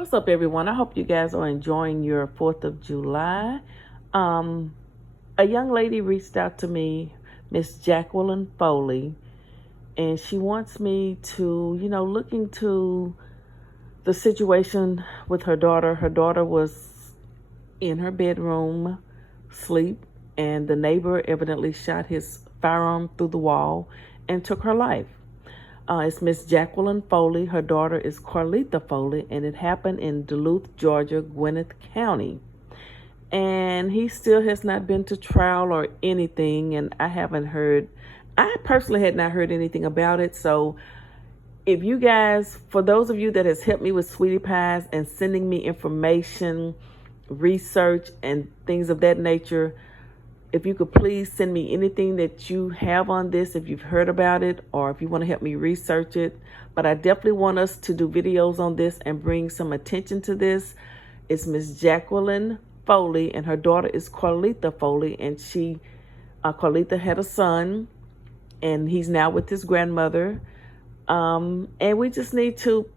What's up, everyone? I hope you guys are enjoying your 4th of July. A young lady reached out to me, Miss Jacqueline Foley, and she wants me to, look into the situation with her daughter. Her daughter was in her bedroom, asleep, and the neighbor evidently shot his firearm through the wall and took her life. It's Miss Jacqueline Foley. Her daughter is Carlether Foley, and it happened in Duluth, Georgia, Gwinnett County. And he still has not been to trial or anything, and I personally had not heard anything about it. So if you guys, for those of you that has helped me with Sweetie Pies and sending me information, research, and things of that nature, if you could please send me anything that you have on this, if you've heard about it, or if you want to help me research it. But I definitely want us to do videos on this and bring some attention to this. It's Miss Jacqueline Foley, and her daughter is Carlether Foley, and Carlether had a son, and he's now with his grandmother. And we just need to,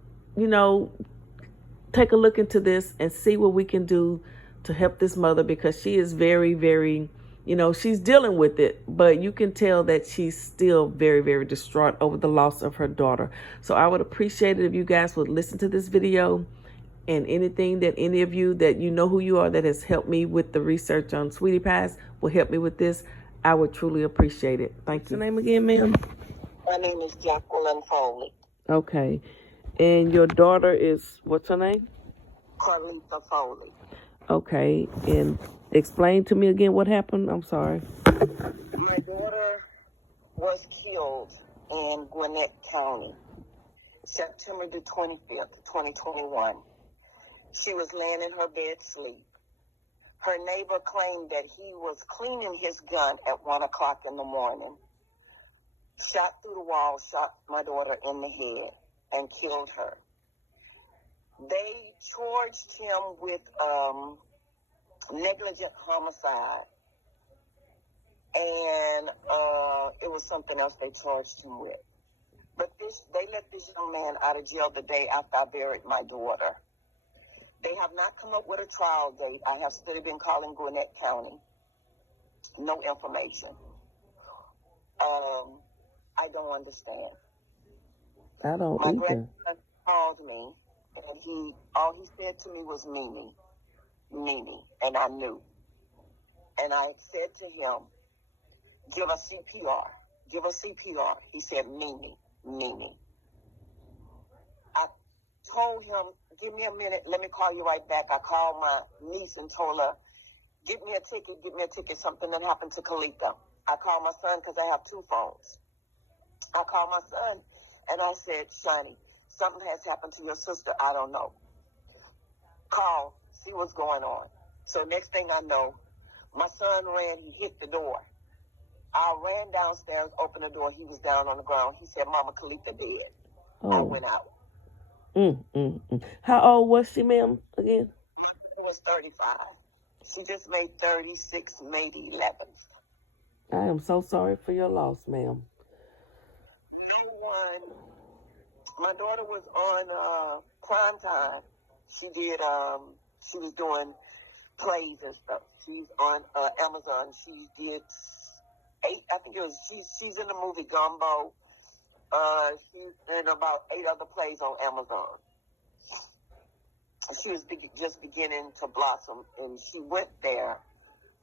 take a look into this and see what we can do to help this mother, because she is very, very, she's dealing with it, but you can tell that she's still very, very distraught over the loss of her daughter. So I would appreciate it if you guys would listen to this video, and anything that any of you that you know who you are that has helped me with the research on Sweetie Pies will help me with this. I would truly appreciate it. Thank you. What's your name again, ma'am? My name is Jacqueline Foley. Okay. And your daughter is, what's her name? Carlether Foley. Okay. And explain to me again what happened. I'm sorry. My daughter was killed in Gwinnett County, September the 25th, 2021. She was laying in her bed asleep. Her neighbor claimed that he was cleaning his gun at 1 o'clock in the morning, shot through the wall, shot my daughter in the head, and killed her. They charged him with negligent homicide, and it was something else they charged him with. But they let this young man out of jail the day after I buried my daughter. They have not come up with a trial date. I have still been calling Gwinnett County. No information. I don't understand. I don't My either. grandson called me, and all he said to me was Mimi, and I knew. And I said to him, give a CPR. He said, Mimi. I told him, give me a minute, let me call you right back. I called my niece and told her, give me a ticket, something that happened to Carlita. I called my son because I have two phones. I called my son and I said, Sonny, something has happened to your sister. I don't know. Call, see what's going on. So next thing I know, my son ran, he hit the door. I ran downstairs, opened the door. He was down on the ground. He said, Mama, Carlita dead. Oh. I went out. How old was she, ma'am, again? She was 35. She just made 36, maybe 11th. I am so sorry for your loss, ma'am. My daughter was on prime time. She was doing plays and stuff. She's on Amazon. She did she's in the movie Gumbo. She's in about 8 other plays on Amazon. She was just beginning to blossom, and she went there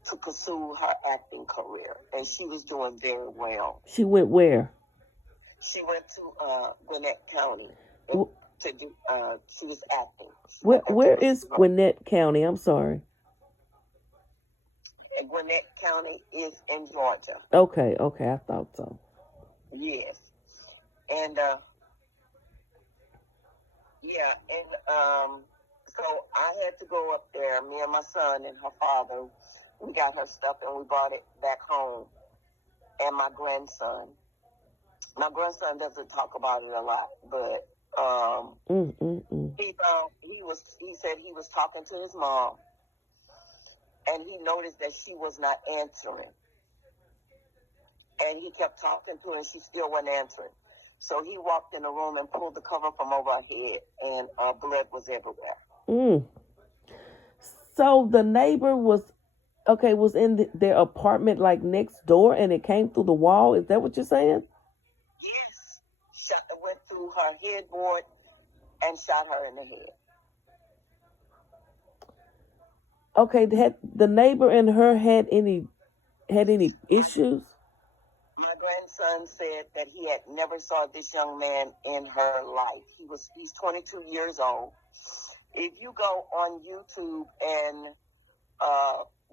to pursue her acting career, and she was doing very well. She went where? She went to Gwinnett County to do. She was acting. Where is Gwinnett County? I'm sorry. Gwinnett County is in Georgia. Okay, I thought so. Yes, and so I had to go up there. Me and my son and her father, we got her stuff and we brought it back home. And my grandson doesn't talk about it a lot, but he said he was talking to his mom, and he noticed that she was not answering. And he kept talking to her, and she still wasn't answering. So he walked in the room and pulled the cover from over her head, and blood was everywhere. Mm. So the neighbor was was in their apartment like next door, and it came through the wall. Is that what you're saying? Yes. Went through her headboard and shot her in the head. Okay, had the neighbor and her had any issues? My grandson said that he had never saw this young man in her life. He's 22 years old. If you go on YouTube and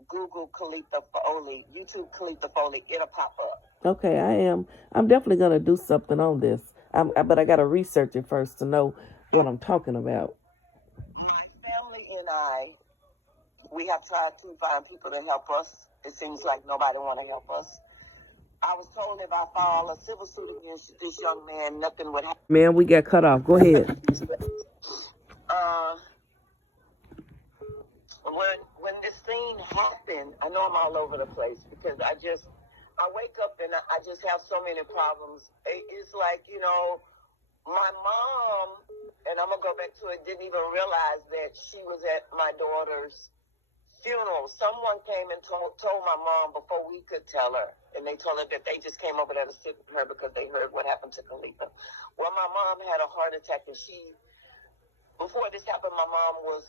Google Carlether Foley, YouTube Carlether Foley, it'll pop up. Okay, I am. I'm definitely gonna do something on this. But I gotta research it first to know what I'm talking about. My family and I, we have tried to find people to help us. It seems like nobody want to help us. I was told if I file a civil suit against this young man, nothing would happen. Man, we got cut off. Go ahead. When this thing happened, I know I'm all over the place because I wake up and I just have so many problems. It's like, my mom, and I'm going to go back to it, didn't even realize that she was at my daughter's funeral. Someone came and told my mom before we could tell her, and they told her that they just came over there to sit with her because they heard what happened to Carlita. Well, my mom had a heart attack, and before this happened, my mom was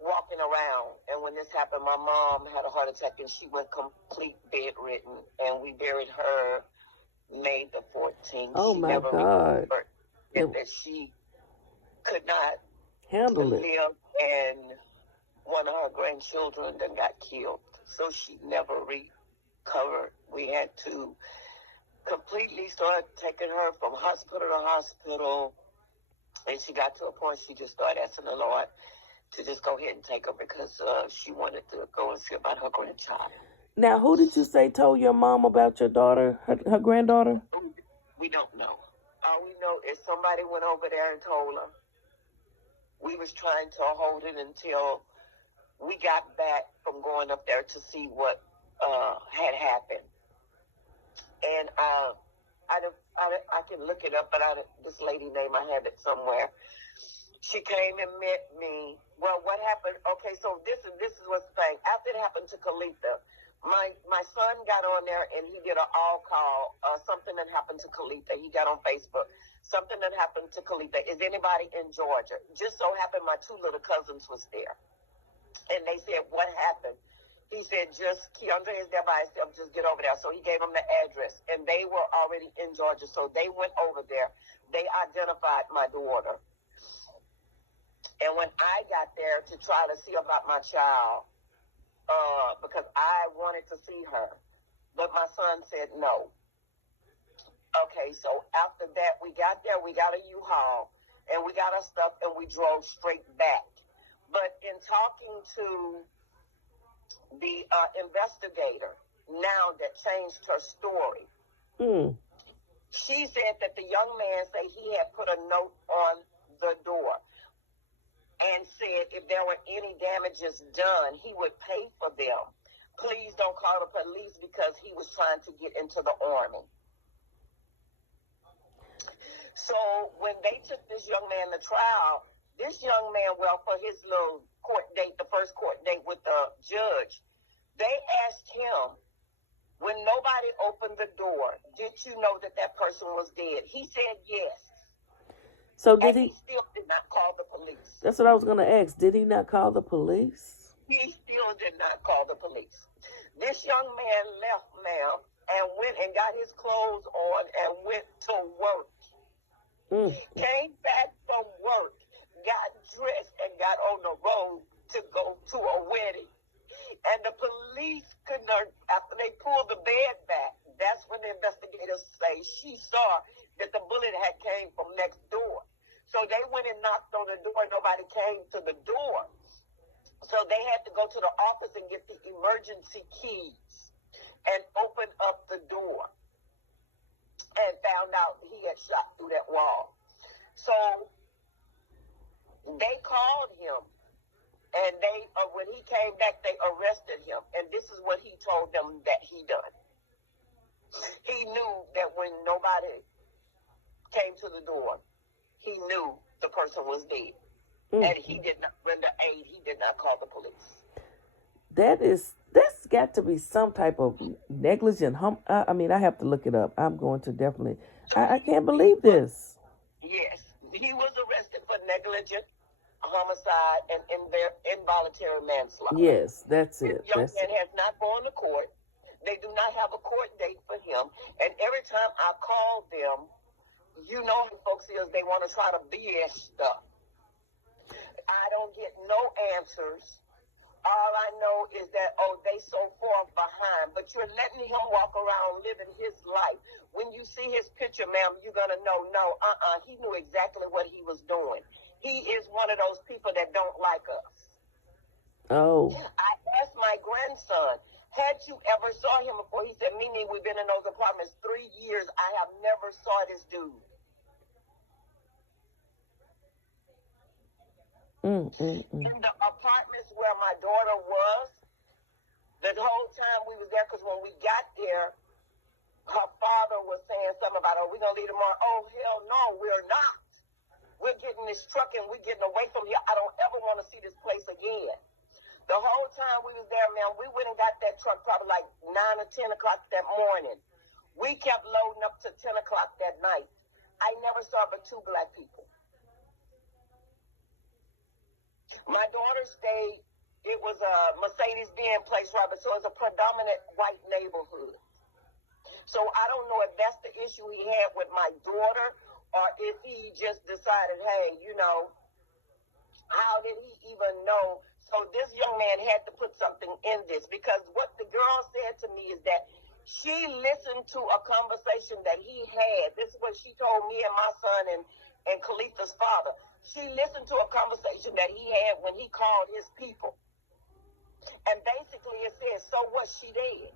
walking around, and when this happened, my mom had a heart attack, and she went complete bedridden, and we buried her May the 14th. Oh, she my never God. that she could not Handle it. live, and one of her grandchildren then got killed, so she never recovered. We had to completely start taking her from hospital to hospital, and she got to a point she just started asking the Lord to just go ahead and take her because she wanted to go and see about her grandchild. Now, who did you say told your mom about your daughter, her granddaughter? We don't know. All we know is somebody went over there and told her. We was trying to hold it until we got back from going up there to see what had happened. And I can look it up, but this lady name, I have it somewhere. She came and met me. Well, what happened? Okay, so this is what's the thing. After it happened to Carlita, my son got on there and he did an all call. Something that happened to Carlita. He got on Facebook. Something that happened to Carlita. Is anybody in Georgia? Just so happened my two little cousins was there, and they said, "What happened?" He said, "Just Keandre is there by himself. Just get over there." So he gave them the address, and they were already in Georgia. So they went over there. They identified my daughter. And when I got there to try to see about my child, because I wanted to see her, but my son said no. Okay, so after that, we got there, we got a U-Haul, and we got our stuff, and we drove straight back. But in talking to the investigator now that changed her story, she said that the young man said he had put a note on the door and said if there were any damages done, he would pay for them. Please don't call the police because he was trying to get into the Army. So when they took this young man to trial, this young man, well, for his little court date, the first court date with the judge, they asked him, when nobody opened the door, did you know that that person was dead? He said yes. So he still did not call the police. That's what I was going to ask. Did he not call the police? He still did not call the police. This young man left, ma'am, and went and got his clothes on and went to work. Came back from work, got dressed, and got on the road to go to a wedding. And the police could not, after they pulled the bed back, that's when the investigators say she saw that the bullet had came from next door. So they went and knocked on the door. Nobody came to the door. So they had to go to the office and get the emergency keys and open up the door and found out he had shot through that wall. So they called him, and when he came back, they arrested him. And this is what he told them that he done. He knew that when nobody came to the door, he knew the person was dead. and he did not render aid. He did not call the police. That's got to be some type of negligent. I mean, I have to look it up. I'm going to definitely. I can't believe this. Yes, he was arrested for negligent homicide and involuntary manslaughter. Yes, that's it. This young man has not gone to court. They do not have a court date for him. And every time I call them, you know how folks is, they want to try to BS stuff. I don't get no answers. All I know is that, they so far behind. But you're letting him walk around living his life. When you see his picture, ma'am, you're going to know, he knew exactly what he was doing. He is one of those people that don't like us. Oh. I asked my grandson, had you ever saw him before? He said, Mimi, we've been in those apartments 3 years. I have never saw this dude. In the apartments where my daughter was, the whole time we was there, because when we got there, her father was saying something about, we're going to leave tomorrow. Oh, hell no, we're not. We're getting this truck and we're getting away from here. I don't ever want to see this place again. The whole time we was there, man, we went and got that truck probably like 9 or 10 o'clock that morning. We kept loading up to 10 o'clock that night. I never saw but 2 black people. My daughter stayed, it was a Mercedes-Benz place, Robert, so it's a predominant white neighborhood. So I don't know if that's the issue he had with my daughter, or if he just decided, hey, how did he even know? So this young man had to put something in this, because what the girl said to me is that she listened to a conversation that he had. This is what she told me and my son and Carlita's father. She listened to a conversation that he had when he called his people. And basically it says, so what, she dead?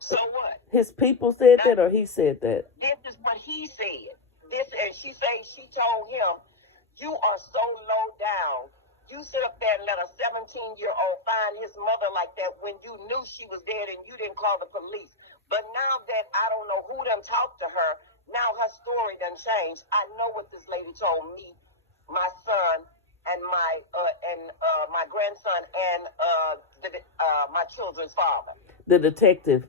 So what? His people said that, or he said that? This is what he said. And she told him, you are so low down. You sit up there and let a 17-year-old find his mother like that when you knew she was dead and you didn't call the police. But now that I don't know who done talked to her, now her story done changed. I know what this lady told me, my son, and my grandson, and my children's father. The detective.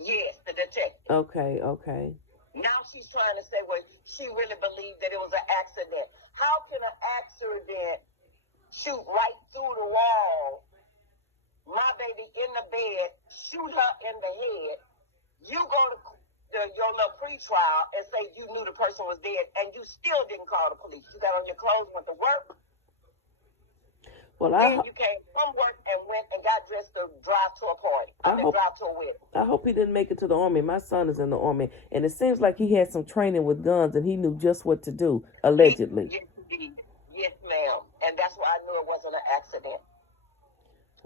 Yes, the detective. Okay. Now she's trying to say, well, she really believed that it was an accident. How can an accident shoot right through the wall, my baby in the bed, shoot her in the head? You go to your little pre-trial and say you knew the person was dead, and you still didn't call the police. You got on your clothes, went to work. Well, then you came from work and went and got dressed to drive to a party. Drive to a wedding. I hope he didn't make it to the Army. My son is in the Army, and it seems like he had some training with guns, and he knew just what to do, allegedly. Yes, ma'am. And that's why I knew it wasn't an accident.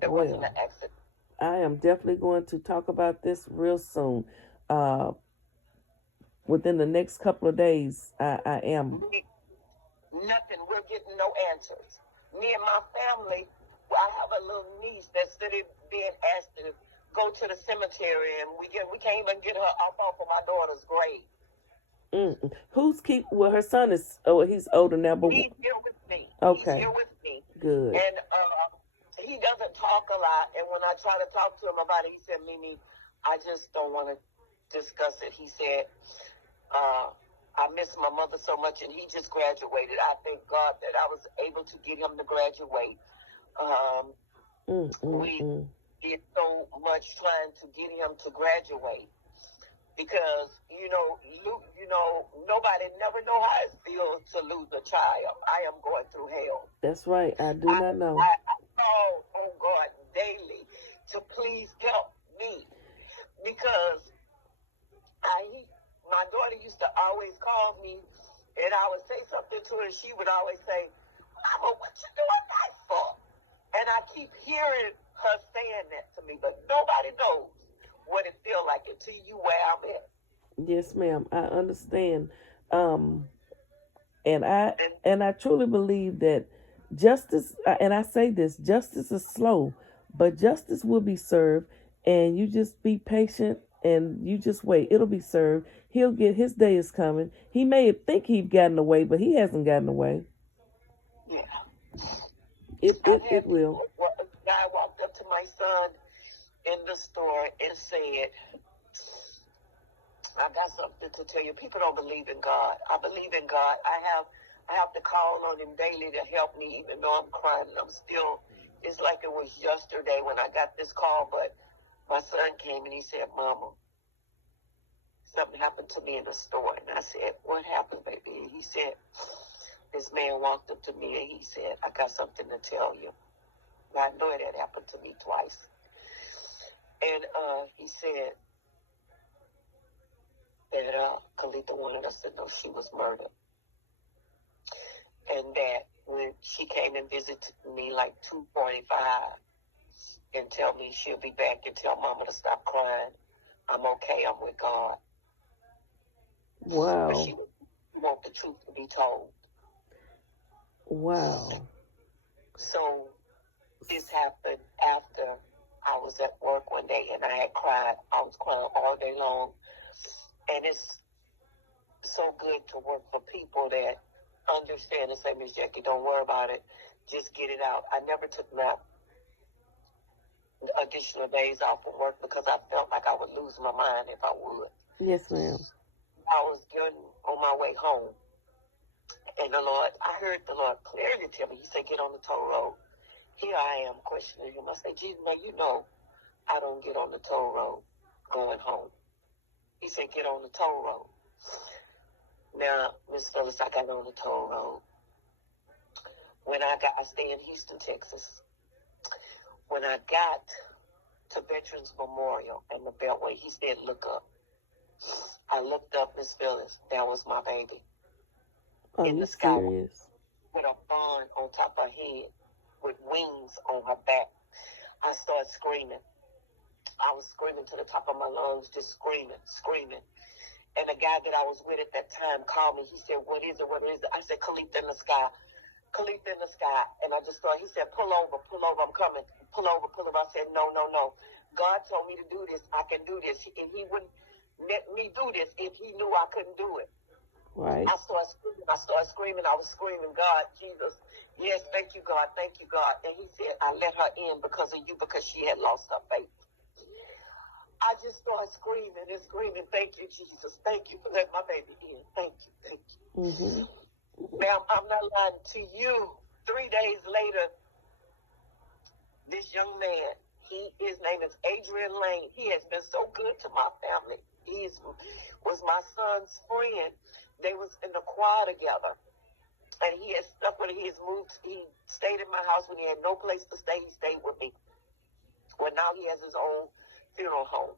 It wasn't an accident. I am definitely going to talk about this real soon. Within the next couple of days, I am. Nothing. We're getting no answers. Me and my family, I have a little niece that's being asked to go to the cemetery, and we can't even get her up off of my daughter's grave. Well, her son is, he's older now, but he's here with me. Okay. He's here with me. Good. And he doesn't talk a lot, and when I try to talk to him about it, he said, Mimi, I just don't want to discuss it. He said, I miss my mother so much, and he just graduated. I thank God that I was able to get him to graduate. We did so much trying to get him to graduate because, nobody never know how it feels to lose a child. I am going through hell. That's right. I do not know. I call on God daily to please help me because my daughter used to always call me, and I would say something to her, and she would always say, Mama, what you doing that for? And I keep hearing her saying that to me, but nobody knows what it feels like until you where I'm at. Yes, ma'am. I understand. And I truly believe that justice, and I say this, justice is slow, but justice will be served, and you just be patient and you just wait. It'll be served. He'll get his day is coming. He may think he's gotten away, but he hasn't gotten away. Yeah. It will. A guy walked up to my son in the store and said, I got something to tell you. People don't believe in God. I believe in God. I have to call on him daily to help me, even though I'm crying. And I'm still, it's like it was yesterday when I got this call, but my son came and he said, Mama, something happened to me in the store. And I said, what happened, baby? And he said, this man walked up to me and he said, I got something to tell you. And I know it had happened to me twice. And he said that Carlita wanted us to know she was murdered. And that when she came and visited me like 2:45 and tell me she'll be back and tell Mama to stop crying, I'm okay, I'm with God. Wow. But she would want the truth to be told. Wow. So this happened after I was at work one day and I had cried. I was crying all day long. And it's so good to work for people that understand and say, Miss Jackie, don't worry about it. Just get it out. I never took my additional days off from work because I felt like I would lose my mind if I would. Yes, ma'am. I was getting on my way home. And I heard the Lord clearly tell me, he said, get on the toll road. Here I am questioning him. I said, Jesus, now you know I don't get on the toll road going home. He said, get on the toll road. Now, Miss Phyllis, I got on the toll road. I stay in Houston, Texas. When I got to Veterans Memorial and the Beltway, he said, look up. I looked up, Miss Phyllis. That was my baby. Are in you the sky serious? with a bun on top of her head with wings on her back. I started screaming. I was screaming to the top of my lungs, just screaming. And the guy that I was with at that time called me. He said, what is it? I said, Carlita in the sky. And I just thought, he said, pull over, I'm coming. Pull over. I said, no. God told me to do this. I can do this. And he wouldn't let me do this if he knew I couldn't do it. Right. I started screaming. I was screaming, God, Jesus. Yes, thank you, God. And he said, I let her in because of you, because she had lost her faith. I just started screaming. Thank you, Jesus. Thank you for letting my baby in. Thank you. Mm-hmm. Now, I'm not lying to you. 3 days later, this young man, his name is Adrian Lane. He has been so good to my family. He was my son's friend. They was in the choir together. And he has stuck with it. He has moved. He stayed in my house when he had no place to stay. He stayed with me. Well, now he has his own funeral home.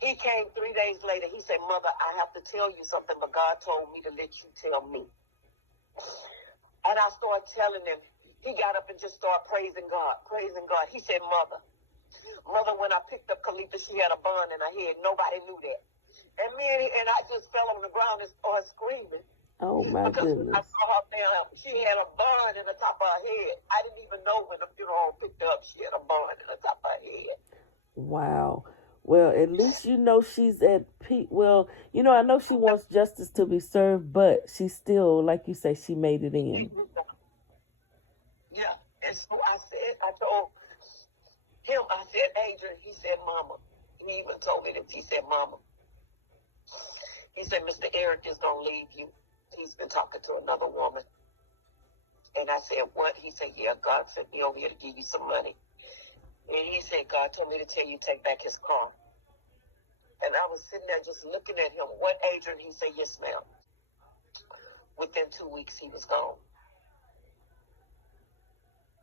He came 3 days later. He said, Mother, I have to tell you something, but God told me to let you tell me. And I started telling him. He got up and just started praising God. He said, Mother, when I picked up Carlita, she had a bun in her head. Nobody knew that. And I just fell on the ground and started screaming. Oh, my because goodness. I saw her down. She had a bun in the top of her head. I didn't even know when the funeral picked her up. She had a bun in the top of her head. Wow. Well, at least you know she's at peace. Well, I know she wants justice to be served, but she still, like you say, she made it in. Yeah. And so I told him, Adrian, he said, Mama. He even told me this. He said, Mama. He said, Mr. Eric is going to leave you. He's been talking to another woman. And I said, what? He said, yeah, God sent me over here to give you some money. And he said, God told me to tell you take back his car. And I was sitting there just looking at him. What, Adrian? He said, yes, ma'am. Within 2 weeks, he was gone.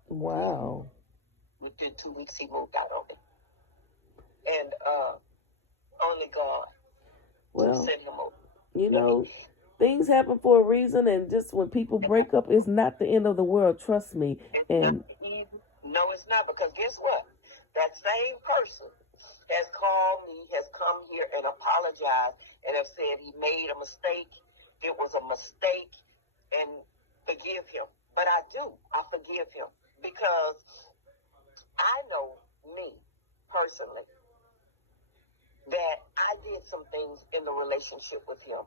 Wow. Within 2 weeks, he moved out on me. And only God sent him over. Things happen for a reason, and just when people break up, it's not the end of the world. Trust me. No, it's not, because guess what? That same person has called me, has come here and apologized, and have said he made a mistake. It was a mistake, and forgive him. But I forgive him, because I know me personally. that I did some things in the relationship with him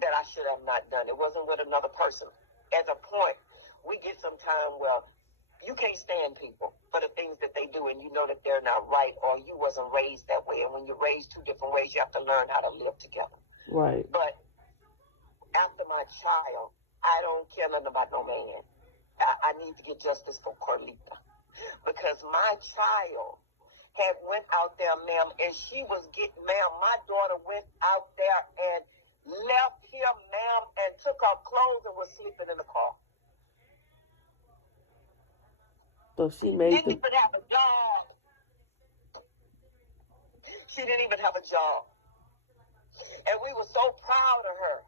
that I should have not done. It wasn't with another person. At a point, we get some time where you can't stand people for the things that they do, and you know that they're not right, or you wasn't raised that way. And when you're raised two different ways, you have to learn how to live together. Right. But after my child, I don't care nothing about no man. I need to get justice for Carlita, because my child had went out there, ma'am, and she was getting, ma'am, my daughter went out there and left here, ma'am, and took her clothes and was sleeping in the car. So she made Didn't even have a job. She didn't even have a job. And we were so proud of her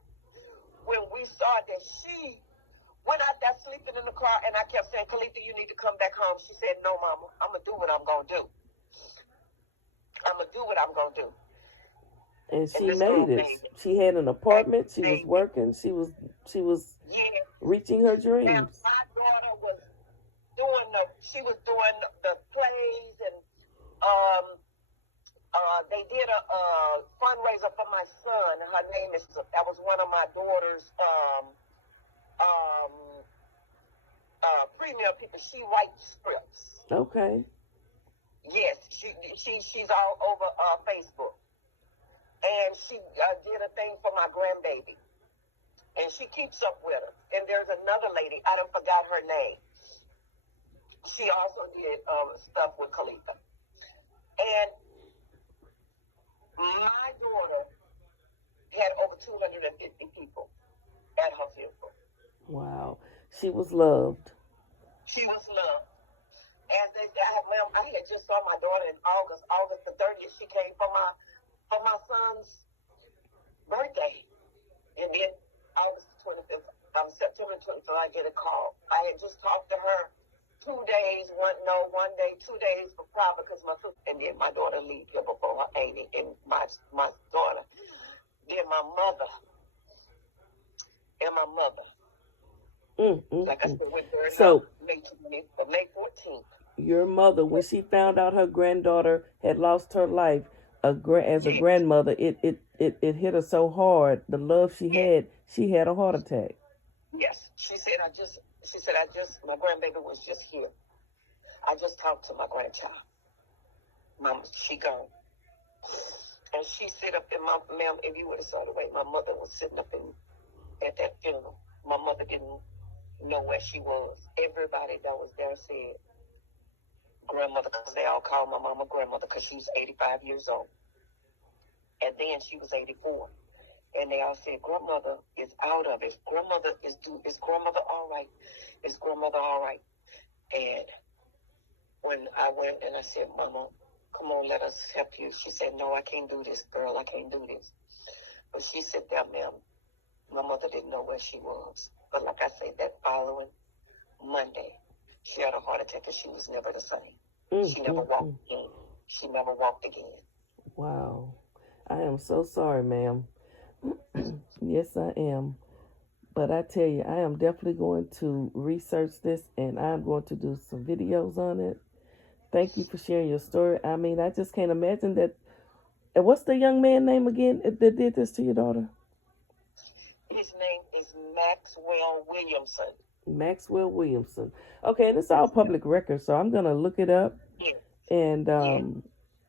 when we saw that she went out there sleeping in the car, and I kept saying, Carlita, you need to come back home. She said, no, Mama, I'm going to do what I'm going to do. I'm going to do what I'm going to do. And she made it. She had an apartment. She was working. She was reaching her dreams. And my daughter was doing the plays, and they did a fundraiser for my son. Her name is, that was one of my daughter's premier people. She writes scripts. Okay. Yes, she's all over Facebook, and she did a thing for my grandbaby, and she keeps up with her. And there's another lady, I done forgot her name. She also did stuff with Carlita. And my daughter had over 250 people at her funeral. Wow. She was loved. She was loved. As they said, I had just saw my daughter in August the 30th. She came for my son's birthday. And then August 25th, September 25th, I get a call. I had just talked to her 2 days, one day, 2 days before, because my sister, and then my daughter leave here before her 80, and my daughter, then my mother, and my mother. Like I said, we buried her May 14th. Your mother, when she found out her granddaughter had lost her life as a grandmother, it hit her so hard. The love she had a heart attack. Yes, she said, my grandbaby was just here. I just talked to my grandchild. Mama, she gone. And she sit up in ma'am, if you would have saw the way my mother was sitting up at that funeral, my mother didn't know where she was. Everybody that was there said grandmother, because they all called my mama grandmother, because she was 85 years old. And then she was 84. And they all said, grandmother is out of it. Grandmother is grandmother all right? Is grandmother all right? And when I went and I said, Mama, come on, let us help you. She said, no, I can't do this, girl. I can't do this. But she said, there, ma'am, my mother didn't know where she was. But like I said, that following Monday, she had a heart attack, and she was never the same. She never walked again. She never walked again. Wow. I am so sorry, ma'am. Yes, I am. But I tell you, I am definitely going to research this, and I'm going to do some videos on it. Thank you for sharing your story. I mean, I just can't imagine that. And what's the young man's name again that did this to your daughter? His name is Maxwell Williamson. Maxwell Williamson. Okay, and it's all public record, so I'm gonna look it up. Yeah. And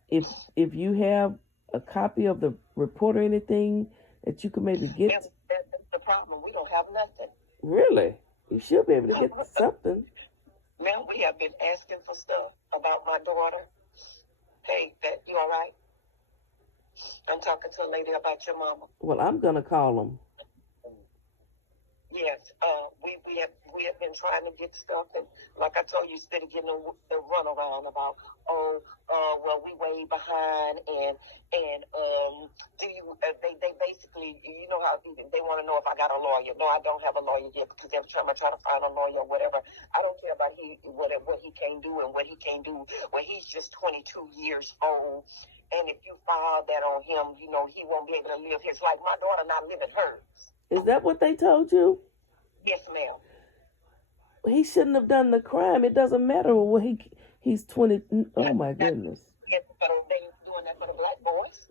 if you have a copy of the report or anything that you could maybe get. That's the problem. We don't have nothing. Really? You should be able to get something. Ma'am, we have been asking for stuff about my daughter. Hey, that you all right? I'm talking to a lady about your mama. Well, I'm gonna call them. Yes, we have been trying to get stuff, and like I told you, instead of getting the runaround about, well, we way behind, and do you? They basically, you know how they want to know if I got a lawyer. No, I don't have a lawyer yet, because every time I try to find a lawyer or whatever, I don't care about what he can do and what he can't do when he's just 22 years old. And if you file that on him, you know, he won't be able to live his life. My daughter not living hers. Is that what they told you? Yes, ma'am. He shouldn't have done the crime. It doesn't matter when he's 20. Oh, my goodness. Yes, but they doing that for the black boys.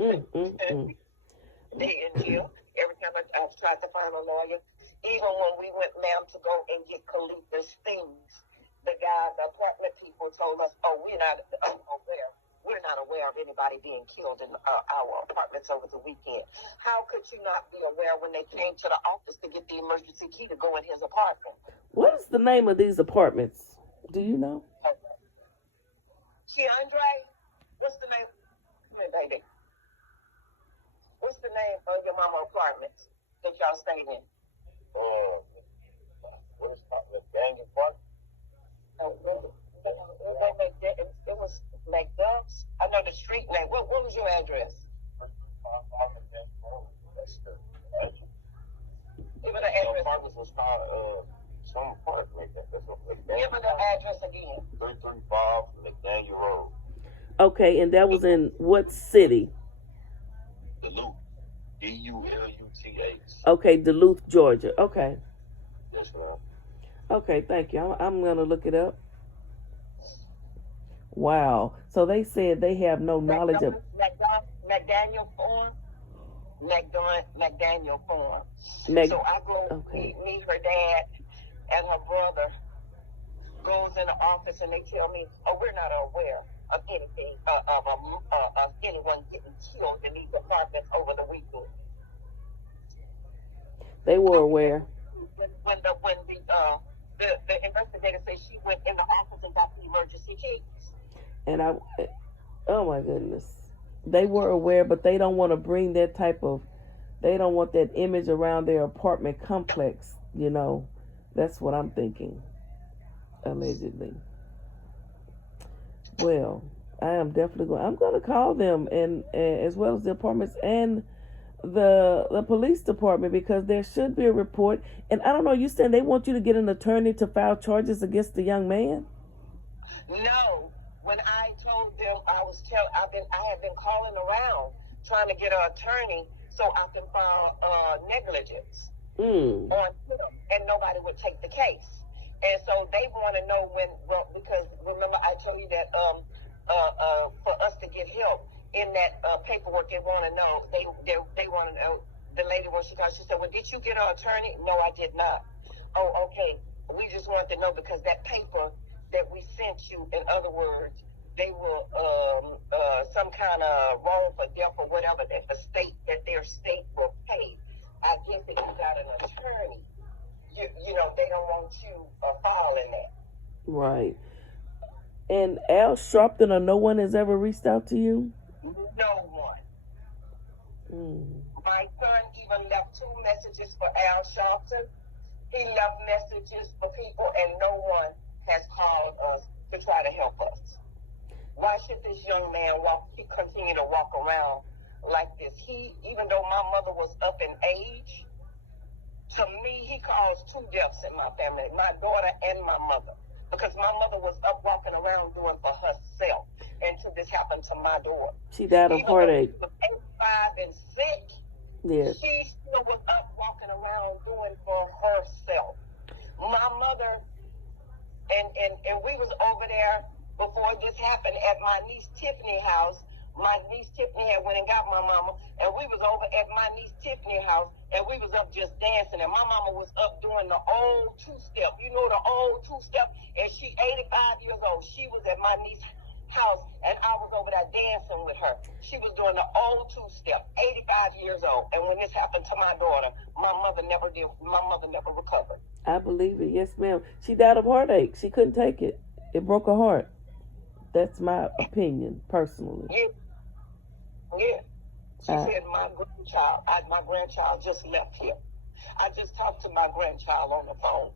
They in jail. Every time I've tried to find a lawyer, even when we went, ma'am, to go and get Carlita's things, the apartment people told us, "Oh, we're not aware. We're not aware of anybody being killed in our apartments over the weekend." How could you not be aware when they came to the office to get the emergency key to go in his apartment? What is the name of these apartments? Do you know? Keandre, what's the name? Come here, baby. What's the name of your mama apartments that y'all stayed in? What is it? Daniel Park? No, it was McDuff's. I know the street name. What was your address? Give me the address. Apartments was called some apartment. Give me the address again. 335 McDaniel Road. Okay, and that was in what city? Duluth. Duluth. Okay, Duluth, Georgia. Okay. Yes, ma'am. Okay, thank you. I'm going to look it up. Wow. So they said they have no knowledge of... McDaniel Farm? McDaniel Farm. So I go meet her dad and her brother goes in the office and they tell me, "Oh, we're not aware of anything, of anyone getting killed in these apartments over the weekend." They were aware. When the investigator said she went in the office and got the emergency keys. And oh my goodness. They were aware, but they don't want to bring that type of, they don't want that image around their apartment complex, you know. That's what I'm thinking, allegedly. Well, I am definitely I'm going to call them, and as well as the apartments and the police department, because there should be a report. And I don't know, you saying they want you to get an attorney to file charges against the young man? No. When I told them I had been calling around trying to get an attorney so I can file negligence on him, and nobody would take the case. And so they want to know because remember I told you that for us to get help in that paperwork, they want to know, they want to know, the lady when she called, she said, "Well, did you get an attorney?" "No, I did not." "Oh, okay. We just wanted to know because that paper that we sent you, in other words, they were some kind of wrongful death or whatever that their state will pay. I guess if you got an attorney, you know, they don't want you filing that." Right. And Al Sharpton, or no one has ever reached out to you? No one. My son even left 2 messages for Al Sharpton. He left messages for people, and no one has called us to try to help us. Why should this young man continue to walk around like this? Even though my mother was up in age, to me, he caused 2 deaths in my family, my daughter and my mother, because my mother was up walking around doing for herself until this happened to my daughter. She died of heartache. Even though she was 85 and sick, yes, she still was up walking around doing for herself. My mother, and we was over there before this happened at my niece Tiffany's house. My niece Tiffany had went and got my mama, and we was over at my niece Tiffany's house, and we was up just dancing, and my mama was up doing the old 2-step. You know the old 2-step? And she 85 years old. She was at my niece's house, and I was over there dancing with her. She was doing the old 2-step, 85 years old. And when this happened to my daughter, my mother never recovered. I believe it. Yes, ma'am. She died of heartache. She couldn't take it. It broke her heart. That's my opinion, personally. Yeah. She said my grandchild just left here. I just talked to my grandchild on the phone.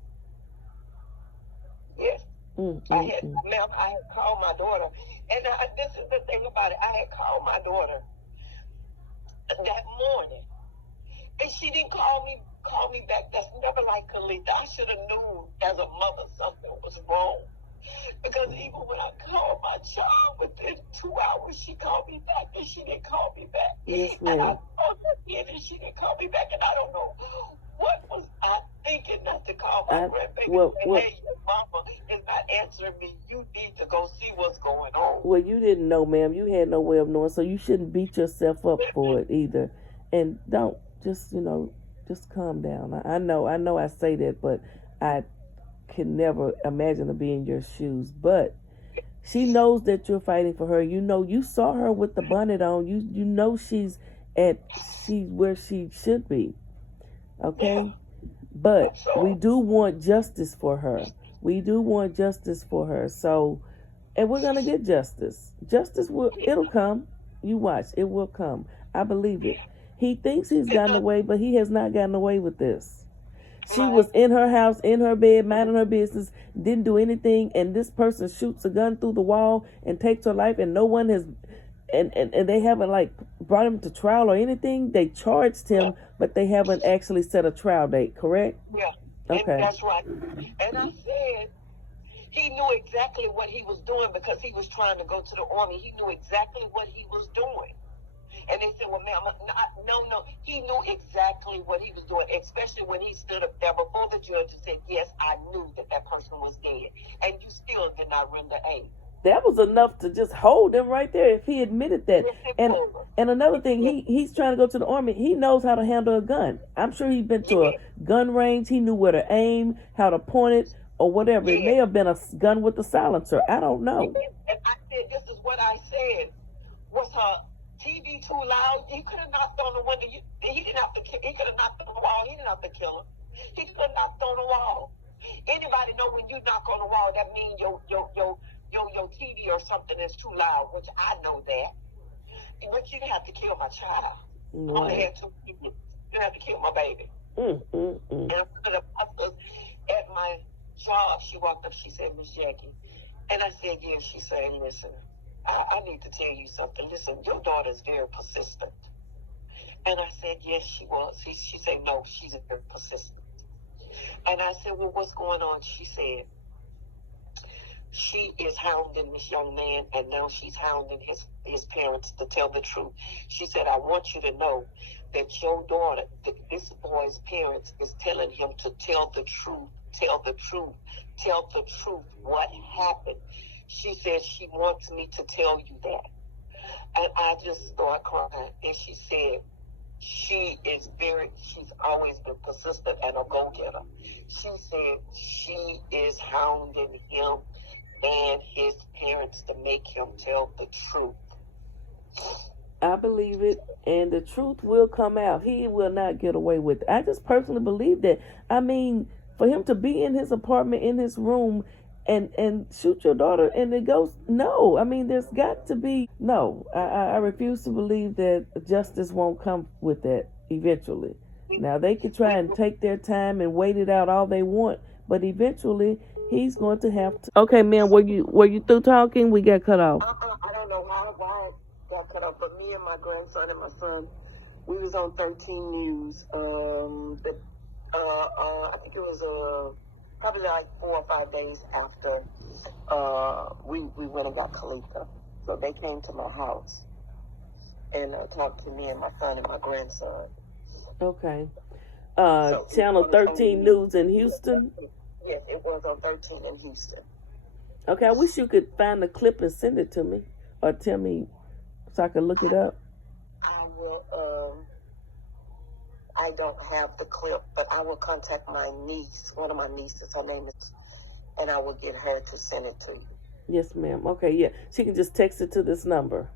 Yes. I had called my daughter, and this is the thing about it. I had called my daughter that morning, and she didn't call me back. That's never like Carlita. I should have knew as a mother something was wrong, because even when I called my child, within 2 hours she called me back, and she didn't call me back. Yes, ma'am. And I called her again, and she didn't call me back, and I don't know what was I thinking not to call my grandbaby. Hey, your mama is not answering me. You need to go see what's going going on. Well, you didn't know, ma'am. You had no way of knowing, so you shouldn't beat yourself up for it either. And don't just calm down. I know I say that, but I can never imagine to be in your shoes. But she knows that you're fighting for her. You saw her with the bonnet on. You know she's where she should be. Okay? Yeah. But we do want justice for her. So, and we're going to get justice. It'll come. You watch. It will come. I believe it. He thinks he's gotten away, but he has not gotten away with this. She was in her house, in her bed, minding her business, didn't do anything, and this person shoots a gun through the wall and takes her life, and no one has, and they haven't brought him to trial or anything. They charged him, but they haven't actually set a trial date, correct? Yeah. Okay. And that's right. And I said he knew exactly what he was doing because he was trying to go to the Army. He knew exactly what he was doing. And they said, well, ma'am, no. He knew exactly what he was doing, especially when he stood up there before the judge and said, yes, I knew that person was dead. And you still did not render aid. That was enough to just hold him right there if he admitted that. And another thing, he's trying to go to the Army. He knows how to handle a gun. I'm sure he's been to a gun range. He knew where to aim, how to point it, or whatever. It may have been a gun with a silencer. I don't know. And I said, this is what I said. Was her TV too loud? He could have knocked on the window. He didn't have to. He could have knocked on the wall. He didn't have to kill her. He could have knocked on the wall. Anybody know when you knock on the wall, that means your TV or something is too loud, which I know that. But you didn't have to kill my child. No. I only had 2 people. You didn't have to kill my baby. And one of the officers at my job, she walked up, she said, Miss Jackie. And I said, yeah. She said, listen, I need to tell you something. Listen, your daughter's very persistent. And I said, yes, she was. She said, no, she's very persistent. And I said, well, what's going on? She said, she is hounding this young man, and now she's hounding his parents to tell the truth. She said, I want you to know that your daughter, this boy's parents, is telling him to tell the truth, what happened. She said she wants me to tell you that. And I just started crying. And she said, she's always been persistent and a go-getter. She said she is hounding him and his parents to make him tell the truth. I believe it, and the truth will come out. He will not get away with it. I just personally believe that. I mean, for him to be in his apartment, in his room, and shoot your daughter, and it goes, no. I mean, there's got to be, no. I refuse to believe that justice won't come with that eventually. Now, they can try and take their time and wait it out all they want, but eventually, he's going to have to. Okay, ma'am, were you through talking? We got cut off. I don't know why it got cut off, but me and my grandson and my son, we was on 13 News. I think it was probably like 4 or 5 days after we went and got Carlita. So they came to my house and talked to me and my son and my grandson. Okay. Channel 13 News in Houston? Yes, it was on 13 in Houston. Okay, I wish you could find the clip and send it to me, or tell me so I can look it up. I will, I don't have the clip, but I will contact my niece, one of my nieces, her name is, and I will get her to send it to you. Yes, ma'am. Okay, yeah. She can just text it to this number.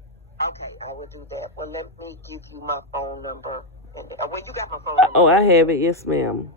Okay, I will do that. Well, let me give you my phone number. Well, you got my phone number. Oh, I have it. Yes, ma'am.